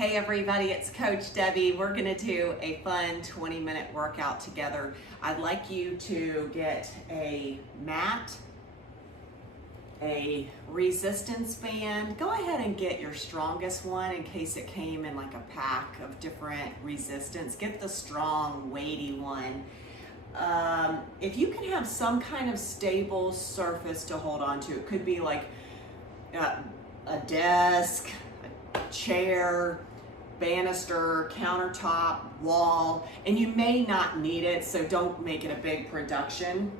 Hey everybody, it's Coach Debbie. We're gonna do a fun 20-minute workout together. I'd like you to get a mat, a resistance band. Go ahead and get your strongest one in case it came in like a pack of different resistance. Get the strong, weighty one. If you can have some kind of stable surface to hold on to, it could be like a desk, a chair, banister, countertop, wall, and you may not need it, so don't make it a big production.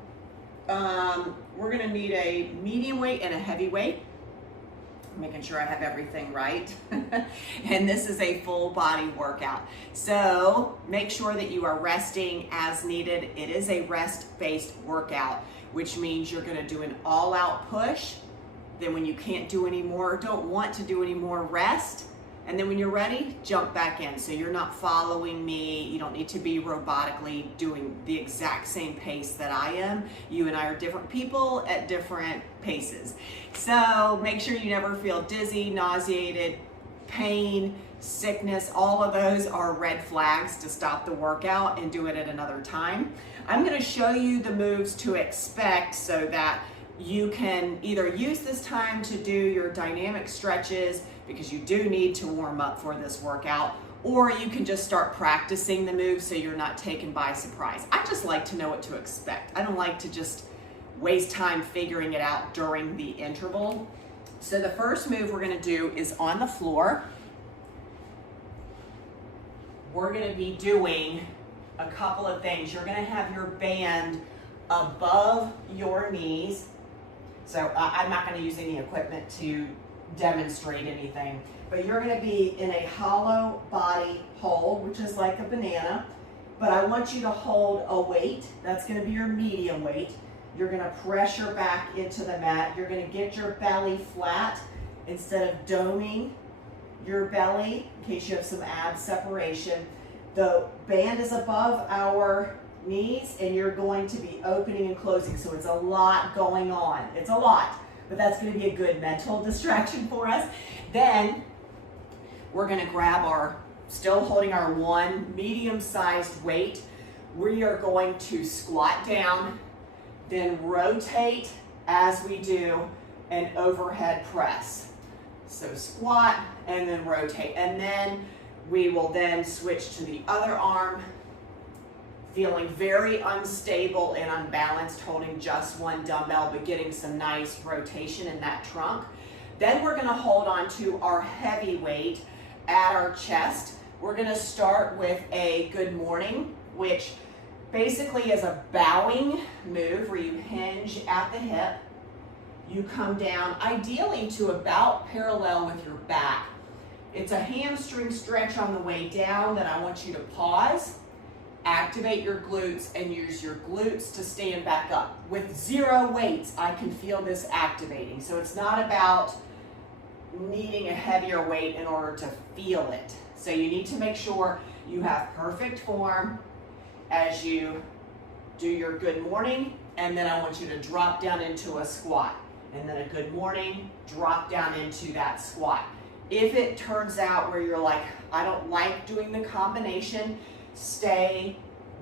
We're gonna need a medium weight and a heavy weight. Making sure I have everything right. And this is a full body workout. So make sure that you are resting as needed. It is a rest-based workout, which means you're gonna do an all-out push. Then when you can't do any more, or don't want to do any more, rest. And then when you're ready, jump back in. So you're not following me. You don't need to be robotically doing the exact same pace that I am. You and I are different people at different paces. So make sure you never feel dizzy, nauseated, pain, sickness. All of those are red flags to stop the workout and do it at another time. I'm gonna show you the moves to expect so that you can either use this time to do your dynamic stretches, because you do need to warm up for this workout, or you can just start practicing the moves so you're not taken by surprise. I just like to know what to expect. I don't like to just waste time figuring it out during the interval. So the first move we're gonna do is on the floor. We're gonna be doing a couple of things. You're gonna have your band above your knees. So I'm not gonna use any equipment to demonstrate anything, but you're gonna be in a hollow body hold, which is like a banana, but I want you to hold a weight. That's gonna be your medium weight. You're gonna pressure back into the mat. You're gonna get your belly flat instead of doming your belly in case you have some ab separation. The band is above our knees and you're going to be opening and closing, so it's a lot going on. It's a lot, but that's going to be a good mental distraction for us. Then we're going to grab our, still holding our one medium-sized weight. We are going to squat down, then rotate as we do an overhead press. So squat and then rotate, and then we will then switch to the other arm, feeling very unstable and unbalanced, holding just one dumbbell, but getting some nice rotation in that trunk. Then we're gonna hold on to our heavy weight at our chest. We're gonna start with a good morning, which basically is a bowing move where you hinge at the hip. You come down, ideally to about parallel with your back. It's a hamstring stretch on the way down that I want you to pause. Activate your glutes and use your glutes to stand back up. With zero weights, I can feel this activating. So it's not about needing a heavier weight in order to feel it. So you need to make sure you have perfect form as you do your good morning, and then I want you to drop down into a squat. And then a good morning, drop down into that squat. If it turns out where you're like, I don't like doing the combination, stay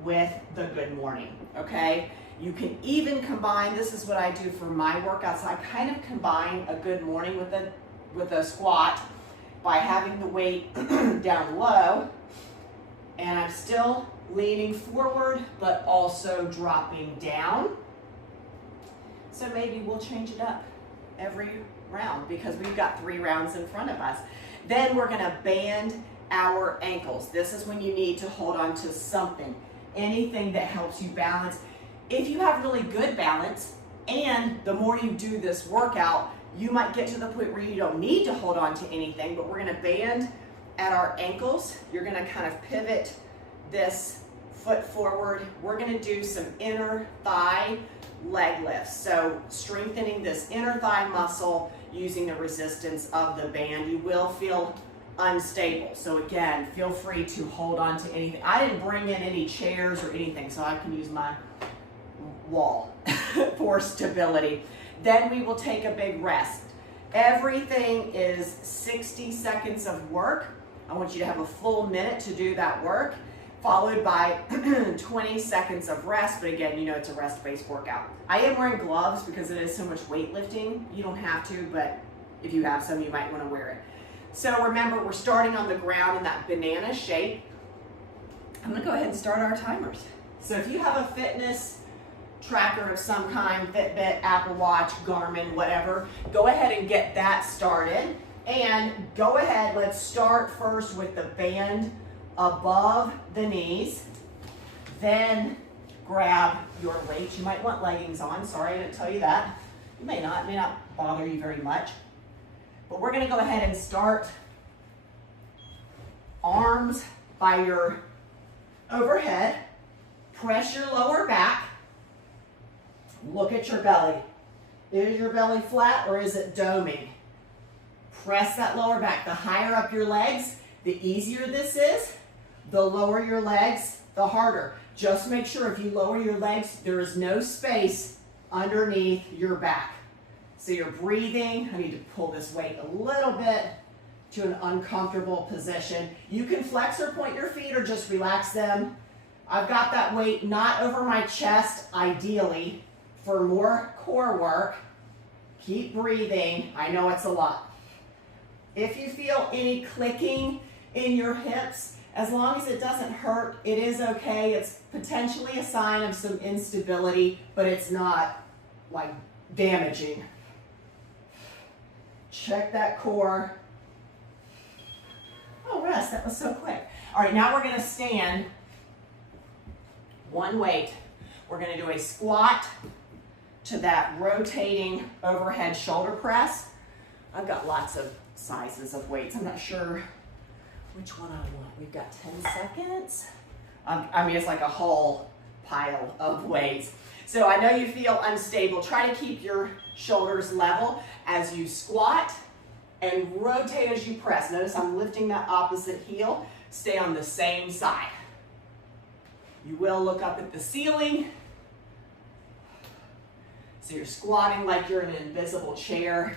with the good morning, okay? You can even combine, this is what I do for my workouts, I kind of combine a good morning with a squat by having the weight down low, and I'm still leaning forward, but also dropping down. So maybe we'll change it up every round because we've got 3 rounds in front of us. Then we're gonna band our ankles. This is when you need to hold on to something, anything that helps you balance. If you have really good balance, and the more you do this workout, you might get to the point where you don't need to hold on to anything, but we're gonna band at our ankles. You're gonna kind of pivot this foot forward. We're gonna do some inner thigh leg lifts. So strengthening this inner thigh muscle using the resistance of the band. You will feel unstable. So again, feel free to hold on to anything. I didn't bring in any chairs or anything, so I can use my wall for stability. Then we will take a big rest. Everything is 60 seconds of work. I want you to have a full minute to do that work, followed by 20 seconds of rest. But again, you know it's a rest-based workout. I am wearing gloves because it is so much weightlifting. You don't have to, but if you have some, you might want to wear it. So remember, we're starting on the ground in that banana shape. I'm going to go ahead and start our timers. So if you have a fitness tracker of some kind, Fitbit, Apple Watch, Garmin, whatever, go ahead and get that started. And go ahead, let's start first with the band above the knees. Then grab your weights. You might want leggings on. Sorry, I didn't tell you that. You may not. It may not bother you very much. But we're going to go ahead and start arms by your overhead. Press your lower back. Look at your belly. Is your belly flat or is it doming? Press that lower back. The higher up your legs, the easier this is. The lower your legs, the harder. Just make sure if you lower your legs, there is no space underneath your back. So you're breathing. I need to pull this weight a little bit to an uncomfortable position. You can flex or point your feet or just relax them. I've got that weight not over my chest, ideally, for more core work. Keep breathing. I know it's a lot. If you feel any clicking in your hips, as long as it doesn't hurt, it is okay. It's potentially a sign of some instability, but it's not like damaging. Check that core. Oh, rest, that was so quick. All right, now we're gonna stand one weight. We're gonna do a squat to that rotating overhead shoulder press. I've got lots of sizes of weights. I'm not sure which one I want. We've got 10 seconds. I mean, it's like a whole pile of weights. So I know you feel unstable. Try to keep your shoulders level as you squat and rotate as you press. Notice I'm lifting that opposite heel. Stay on the same side. You will look up at the ceiling. So you're squatting like you're in an invisible chair.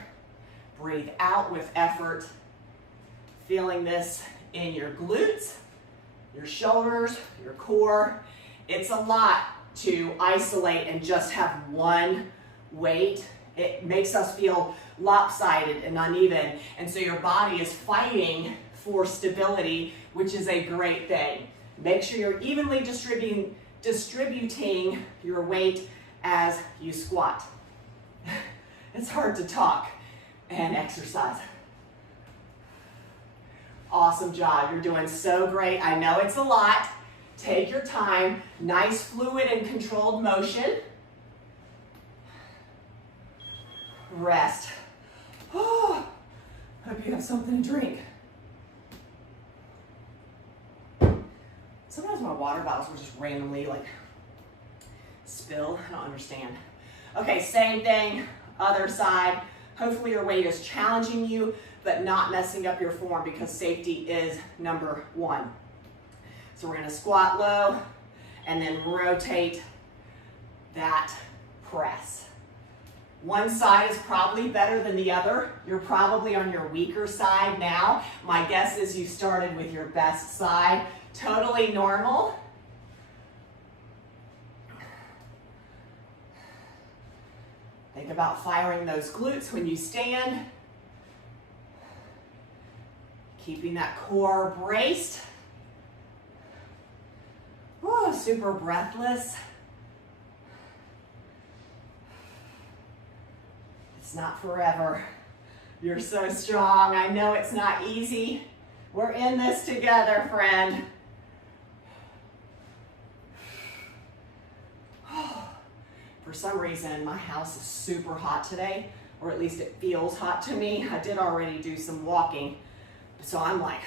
Breathe out with effort. Feeling this in your glutes, your shoulders, your core. It's a lot to isolate and just have one weight. It makes us feel lopsided and uneven. And so your body is fighting for stability, which is a great thing. Make sure you're evenly distributing your weight as you squat. It's hard to talk and exercise. Awesome job. You're doing so great. I know it's a lot. Take your time. Nice fluid and controlled motion. Rest. Oh, hope you have something to drink. Sometimes my water bottles will just randomly like spill. I don't understand. Okay, same thing, other side. Hopefully your weight is challenging you, but not messing up your form because safety is number one. So we're gonna squat low and then rotate that press. One side is probably better than the other. You're probably on your weaker side now. My guess is you started with your best side. Totally normal. Think about firing those glutes when you stand. Keeping that core braced. Oh, super breathless. It's not forever. You're so strong. I know it's not easy. We're in this together, friend. For some reason, my house is super hot today, or at least it feels hot to me. I did already do some walking, so I'm like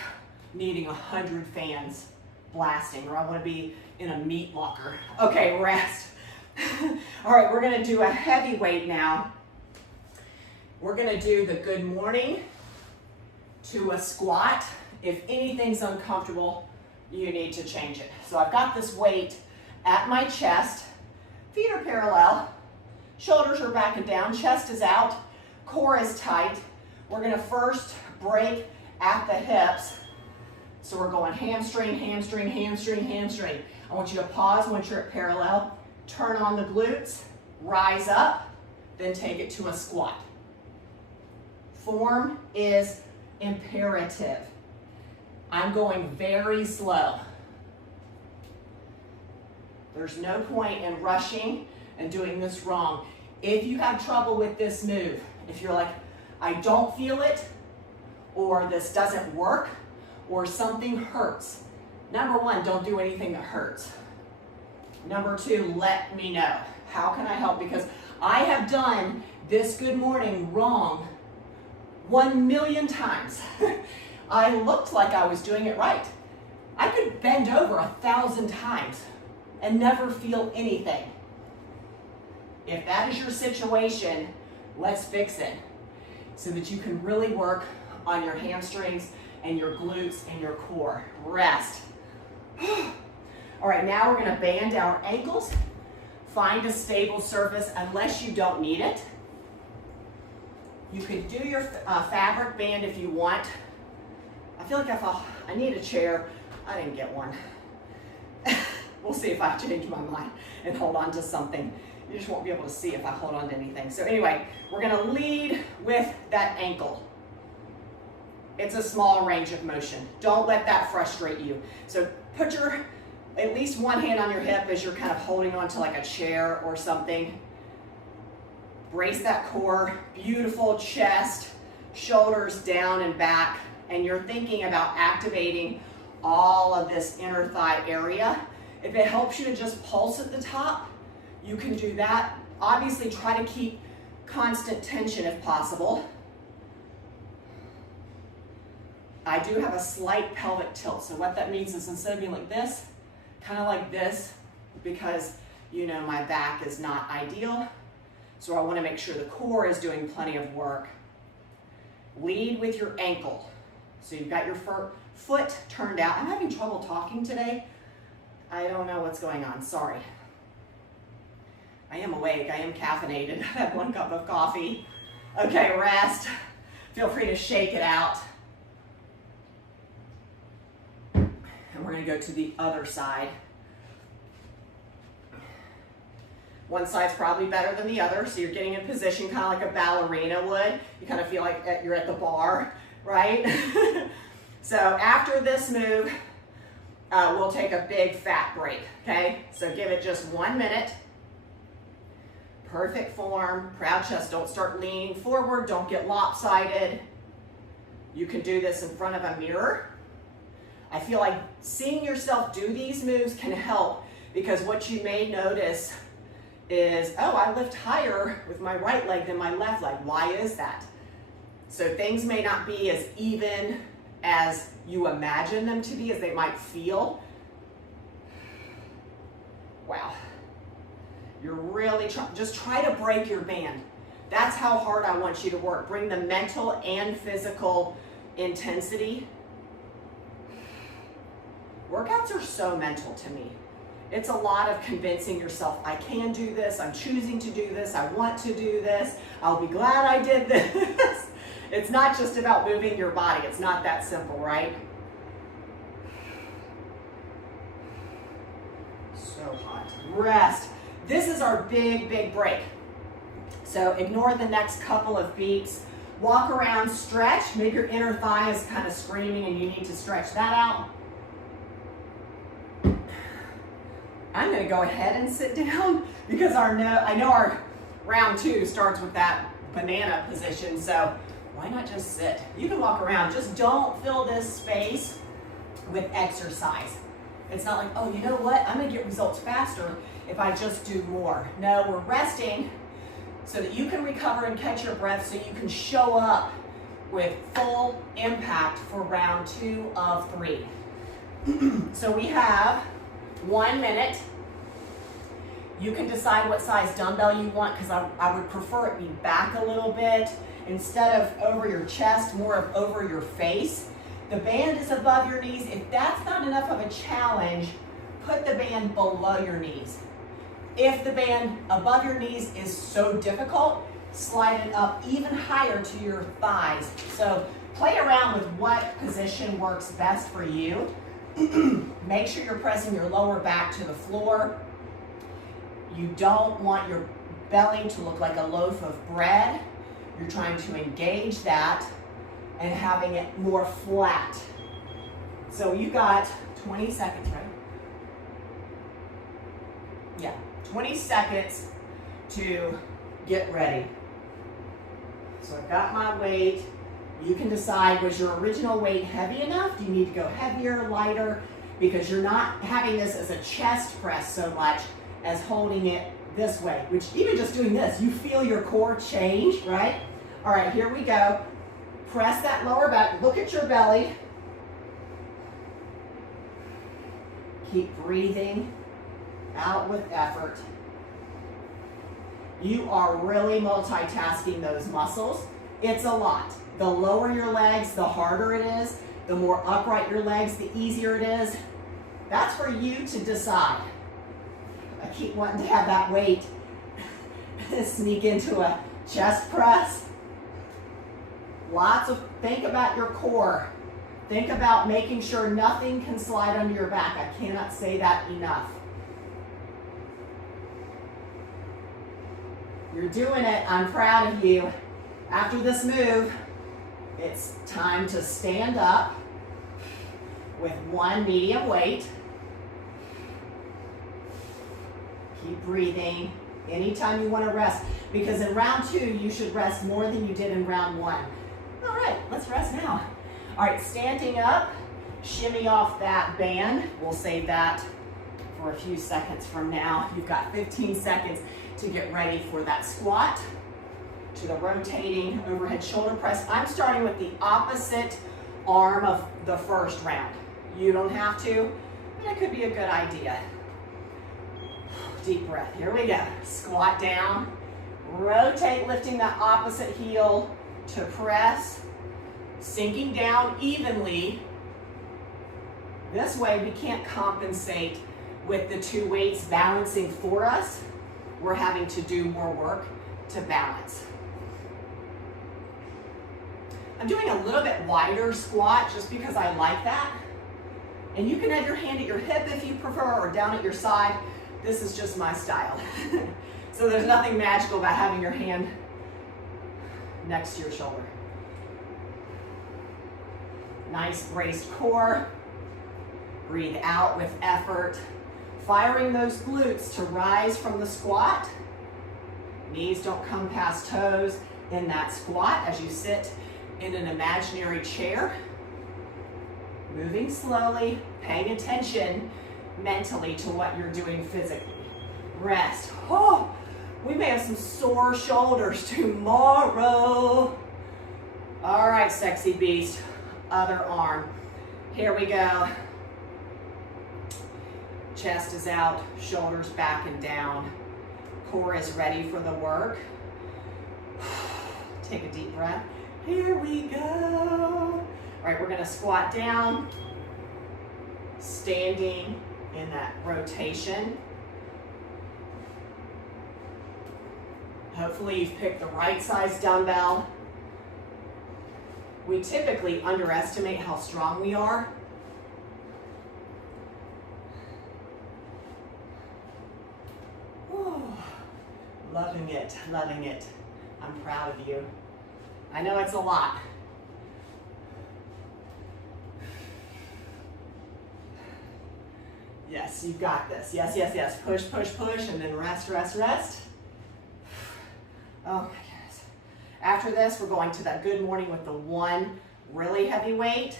needing 100 fans blasting, or I want to be in a meat locker. Okay, rest. All right, we're gonna do a heavy weight now. We're gonna do the good morning to a squat. If anything's uncomfortable, you need to change it. So I've got this weight at my chest. Feet are parallel, shoulders are back and down, chest is out, core is tight. We're gonna first break at the hips So we're going hamstring, hamstring, hamstring, hamstring. I want you to pause once you're at parallel, turn on the glutes, rise up, then take it to a squat. Form is imperative. I'm going very slow. There's no point in rushing and doing this wrong. If you have trouble with this move, if you're like, I don't feel it, or this doesn't work, or something hurts, number one, don't do anything that hurts. Number two, let me know. How can I help? Because I have done this good morning wrong 1,000,000 times. I looked like I was doing it right. I could bend over 1,000 times and never feel anything. If that is your situation, let's fix it so that you can really work on your hamstrings and your glutes and your core. Rest. All right, now we're gonna band our ankles. Find a stable surface unless you don't need it. You could do your fabric band if you want. I feel like I need a chair. I didn't get one. We'll see if I change my mind and hold on to something. You just won't be able to see if I hold on to anything. So anyway, we're gonna lead with that ankle. It's a small range of motion. Don't let that frustrate you. So put at least one hand on your hip as you're kind of holding on to like a chair or something. Brace that core, beautiful chest, shoulders down and back, and you're thinking about activating all of this inner thigh area. If it helps you to just pulse at the top, you can do that. Obviously, try to keep constant tension if possible. I do have a slight pelvic tilt, so what that means is instead of being like this, kind of like this, because you know my back is not ideal, so I want to make sure the core is doing plenty of work. Lead with your ankle. So you've got your foot turned out. I'm having trouble talking today. I don't know what's going on, sorry. I am awake, I am caffeinated. I had 1 cup of coffee. Okay, rest. Feel free to shake it out. And we're gonna go to the other side. One side's probably better than the other, so you're getting in position kind of like a ballerina would. You kind of feel like you're at the bar, right? So after this move, we'll take a big fat break, okay? So give it just 1 minute. Perfect form, proud chest. Don't start leaning forward, don't get lopsided. You can do this in front of a mirror. I feel like seeing yourself do these moves can help, because what you may notice is, oh, I lift higher with my right leg than my left leg. Why is that? So things may not be as even as you imagine them to be, as they might feel. Wow. You're really just try to break your band. That's how hard I want you to work. Bring the mental and physical intensity. Workouts are so mental to me. It's a lot of convincing yourself, I can do this, I'm choosing to do this, I want to do this, I'll be glad I did this. It's not just about moving your body. It's not that simple, right? So hot. Rest. This is our big, big break. So ignore the next couple of beats. Walk around, stretch. Maybe your inner thigh is kind of screaming and you need to stretch that out. I'm going to go ahead and sit down because I know our round 2 starts with that banana position, so why not just sit? You can walk around, just don't fill this space with exercise. It's not like, oh, you know what? I'm going to get results faster if I just do more. No, we're resting so that you can recover and catch your breath so you can show up with full impact for round 2 of 3. So we have 1 minute. You can decide what size dumbbell you want, because I would prefer it be back a little bit instead of over your chest, more of over your face. The band is above your knees. If that's not enough of a challenge, put the band below your knees. If the band above your knees is so difficult, slide it up even higher to your thighs. So play around with what position works best for you. Make sure you're pressing your lower back to the floor. You don't want your belly to look like a loaf of bread. You're trying to engage that and having it more flat. So you got 20 seconds, right? Yeah, 20 seconds to get ready. So I've got my weight. You can decide, was your original weight heavy enough? Do you need to go heavier, lighter? Because you're not having this as a chest press so much as holding it this way, which even just doing this, you feel your core change, right? All right, here we go. Press that lower back, look at your belly. Keep breathing out with effort. You are really multitasking those muscles. It's a lot. The lower your legs, the harder it is. The more upright your legs, the easier it is. That's for you to decide. I keep wanting to have that weight sneak into a chest press. Think about your core. Think about making sure nothing can slide under your back. I cannot say that enough. You're doing it. I'm proud of you. After this move, it's time to stand up with one medium weight. Keep breathing. Anytime you want to rest, because in round 2, you should rest more than you did in round 1. All right, let's rest now. All right, standing up, shimmy off that band. We'll save that for a few seconds from now. You've got 15 seconds to get ready for that squat, to the rotating overhead shoulder press. I'm starting with the opposite arm of the first round. You don't have to, but it could be a good idea. Deep breath, here we go. Squat down, rotate, lifting that opposite heel to press, sinking down evenly. This way we can't compensate with the 2 weights balancing for us. We're having to do more work to balance. I'm doing a little bit wider squat just because I like that. And you can have your hand at your hip if you prefer, or down at your side. This is just my style. So there's nothing magical about having your hand next to your shoulder. Nice braced core. Breathe out with effort. Firing those glutes to rise from the squat. Knees don't come past toes in that squat as you sit in an imaginary chair. Moving slowly, paying attention mentally to what you're doing physically. Rest. Oh, we may have some sore shoulders tomorrow. All right, sexy beast. Other arm. Here we go. Chest is out, shoulders back and down. Core is ready for the work. Take a deep breath. Here we go. All right, we're gonna squat down, standing in that rotation. Hopefully you've picked the right size dumbbell. We typically underestimate how strong we are. Whew. Loving it, loving it. I'm proud of you. I know it's a lot. Yes, you've got this. Yes, yes, yes. Push, push, push, and then rest, rest, rest. Oh my goodness. After this, we're going to that good morning with the one really heavy weight.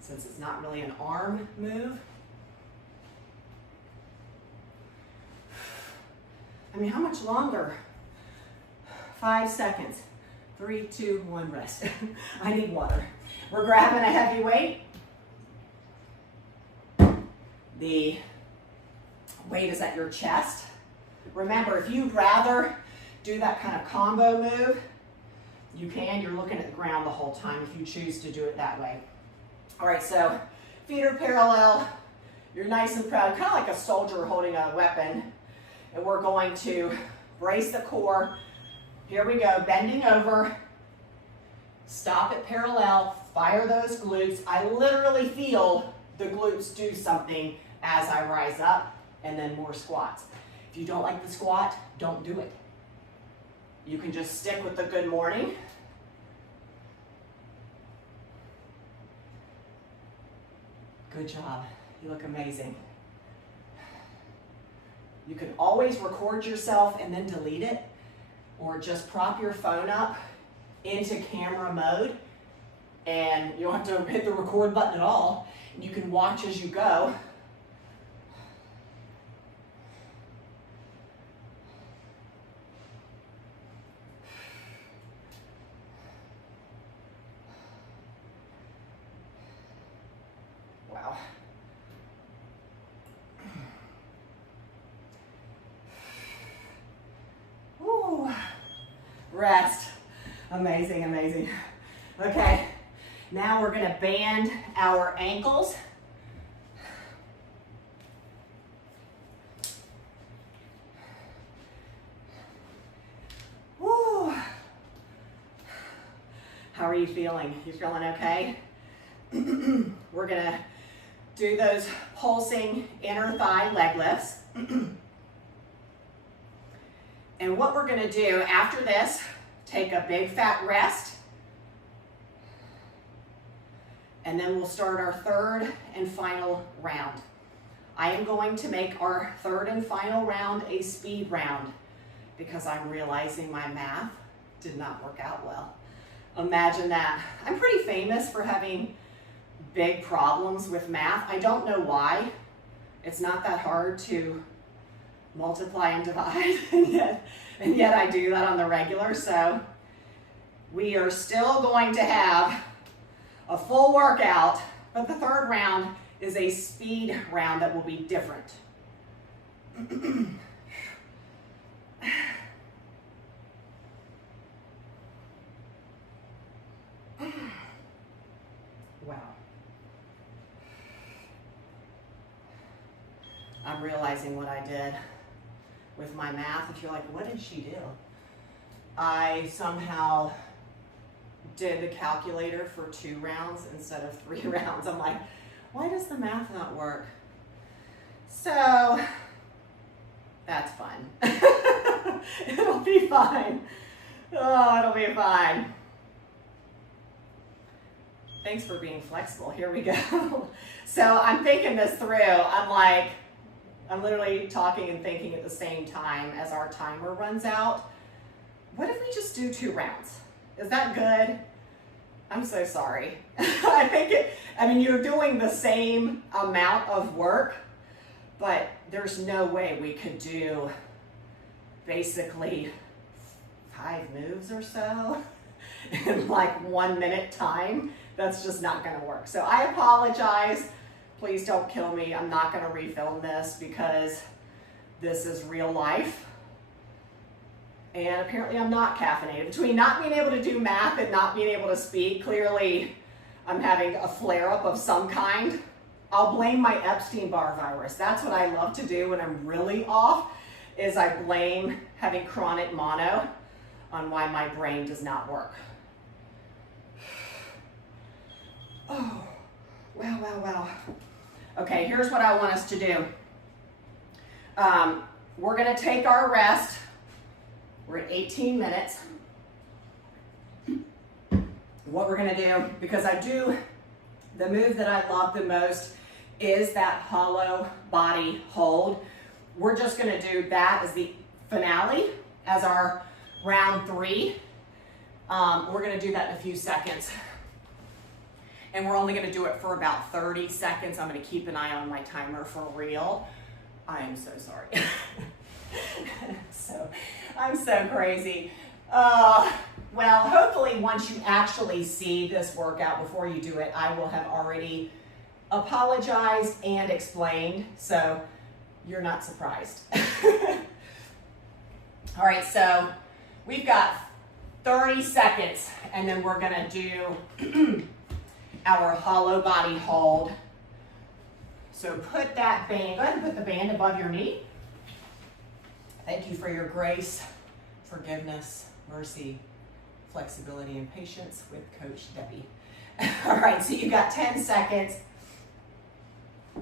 Since it's not really an arm move. I mean, how much longer? 5 seconds. 3, 2, 1, rest. I need water. We're grabbing a heavy weight. The weight is at your chest. Remember, if you'd rather do that kind of combo move, you can. You're looking at the ground the whole time if you choose to do it that way. All right, so feet are parallel. You're nice and proud, kind of like a soldier holding a weapon. And we're going to brace the core. Here we go, bending over. Stop it parallel, fire those glutes. I literally feel the glutes do something as I rise up, and then more squats. If you don't like the squat, don't do it. You can just stick with the good morning. Good job. You look amazing. You can always record yourself and then delete it, or just prop your phone up into camera mode, and you don't have to hit the record button at all. You can watch as you go. Wow. Woo. Rest. Amazing, amazing. Okay, now we're gonna band our ankles. Woo. How are you feeling? You feeling okay? We're gonna do those pulsing inner thigh leg lifts. And what we're gonna do after this, take a big fat rest, and then we'll start our third and final round. I am going to make our third and final round a speed round because I'm realizing my math did not work out well. Imagine that. I'm pretty famous for having big problems with math. I don't know why. It's not that hard to multiply and divide, and yet I do that on the regular. So we are still going to have a full workout, but the third round is a speed round that will be different. Wow. I'm realizing what I did with my math. If you're like, what did she do? I somehow did the calculator for 2 rounds instead of 3 rounds. I'm like, why does the math not work? So that's fun. It'll be fine. Oh, it'll be fine. Thanks for being flexible. Here we go. So I'm thinking this through. I'm literally talking and thinking at the same time as our timer runs out. What if we just do 2 rounds? Is that good? I'm so sorry. I mean, you're doing the same amount of work, but there's no way we could do basically 5 moves or so in like 1 minute time. That's just not gonna work. So I apologize. Please don't kill me. I'm not gonna refilm this because this is real life. And apparently I'm not caffeinated. Between not being able to do math and not being able to speak, clearly I'm having a flare-up of some kind. I'll blame my Epstein-Barr virus. That's what I love to do when I'm really off, is I blame having chronic mono on why my brain does not work. Oh, wow, wow, wow. Okay, here's what I want us to do. We're gonna take our rest. We're at 18 minutes. What we're gonna do, because the move that I love the most is that hollow body hold. We're just gonna do that as the finale, as our round 3. We're gonna do that in a few seconds. And we're only gonna do it for about 30 seconds. I'm gonna keep an eye on my timer for real. I am so sorry. I'm so crazy. Well, hopefully once you actually see this workout before you do it, I will have already apologized and explained, so you're not surprised. All right, so we've got 30 seconds, and then we're gonna do our hollow body hold. So put that band, go ahead and put the band above your knee. Thank you for your grace, forgiveness, mercy, Flexibility and patience with Coach Debbie. All right, so you got 10 seconds,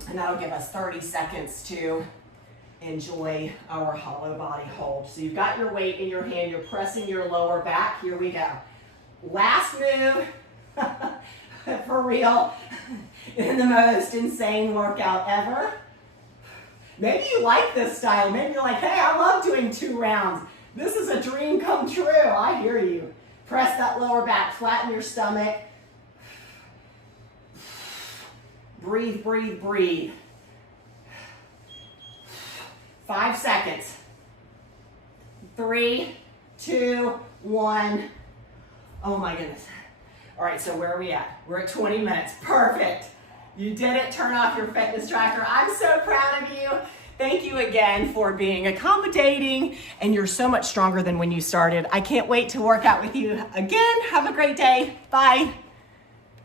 and that'll give us 30 seconds to enjoy our hollow body hold. So you've got your weight in your hand, you're pressing your lower back. Here we go. Last move, for real, in the most insane workout ever. Maybe you like this style. Maybe you're like, hey, I love doing 2 rounds. This is a dream come true. I hear you. Press that lower back, flatten your stomach. Breathe, breathe, breathe. 5 seconds. 3, 2, 1. Oh my goodness. All right, so where are we at? We're at 20 minutes. Perfect. You did it. Turn off your fitness tracker. I'm so proud of you. Thank you again for being accommodating, and you're so much stronger than when you started. I can't wait to work out with you again. Have a great day. Bye.